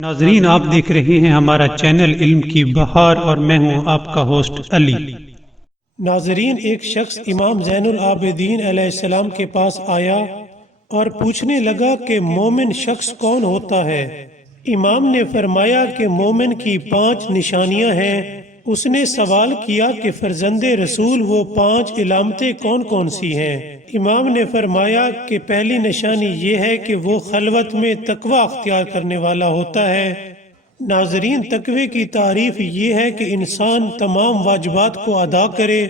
ناظرین، آپ دیکھ رہے ہیں ہمارا چینل علم کی بہار اور میں ہوں آپ کا ہوسٹ علی۔ ناظرین، ایک شخص امام زین العابدین علیہ السلام کے پاس آیا اور پوچھنے لگا کہ مومن شخص کون ہوتا ہے؟ امام نے فرمایا کہ مومن کی 5 نشانیاں ہیں۔ اس نے سوال کیا کہ فرزند رسول وہ 5 علامتیں کون کون سی ہیں؟ امام نے فرمایا کہ پہلی نشانی یہ ہے کہ وہ خلوت میں تقوی اختیار کرنے والا ہوتا ہے۔ ناظرین، تقوی کی تعریف یہ ہے کہ انسان تمام واجبات کو ادا کرے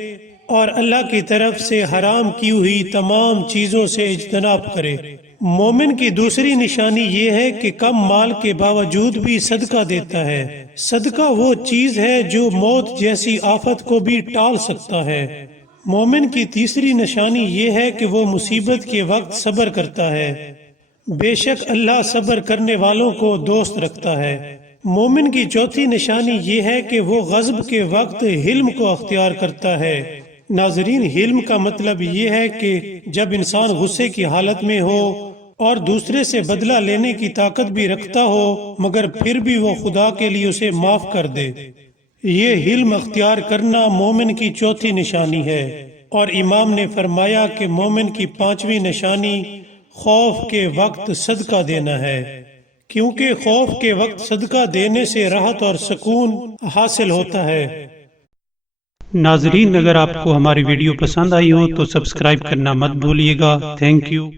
اور اللہ کی طرف سے حرام کی ہوئی تمام چیزوں سے اجتناب کرے۔ مومن کی دوسری نشانی یہ ہے کہ کم مال کے باوجود بھی صدقہ دیتا ہے۔ صدقہ وہ چیز ہے جو موت جیسی آفت کو بھی ٹال سکتا ہے۔ مومن کی تیسری نشانی یہ ہے کہ وہ مصیبت کے وقت صبر کرتا ہے۔ بے شک اللہ صبر کرنے والوں کو دوست رکھتا ہے۔ مومن کی چوتھی نشانی یہ ہے کہ وہ غضب کے وقت حلم کو اختیار کرتا ہے۔ ناظرین، حلم کا مطلب یہ ہے کہ جب انسان غصے کی حالت میں ہو اور دوسرے سے بدلہ لینے کی طاقت بھی رکھتا ہو مگر پھر بھی وہ خدا کے لیے اسے معاف کر دے۔ یہ حلم اختیار کرنا مومن کی چوتھی نشانی ہے۔ اور امام نے فرمایا کہ مومن کی 5ویں نشانی خوف کے وقت صدقہ دینا ہے، کیونکہ خوف کے وقت صدقہ دینے سے راحت اور سکون حاصل ہوتا ہے۔ ناظرین، اگر آپ کو ہماری ویڈیو پسند آئی ہو تو سبسکرائب کرنا مت بھولیے گا۔ Thank you.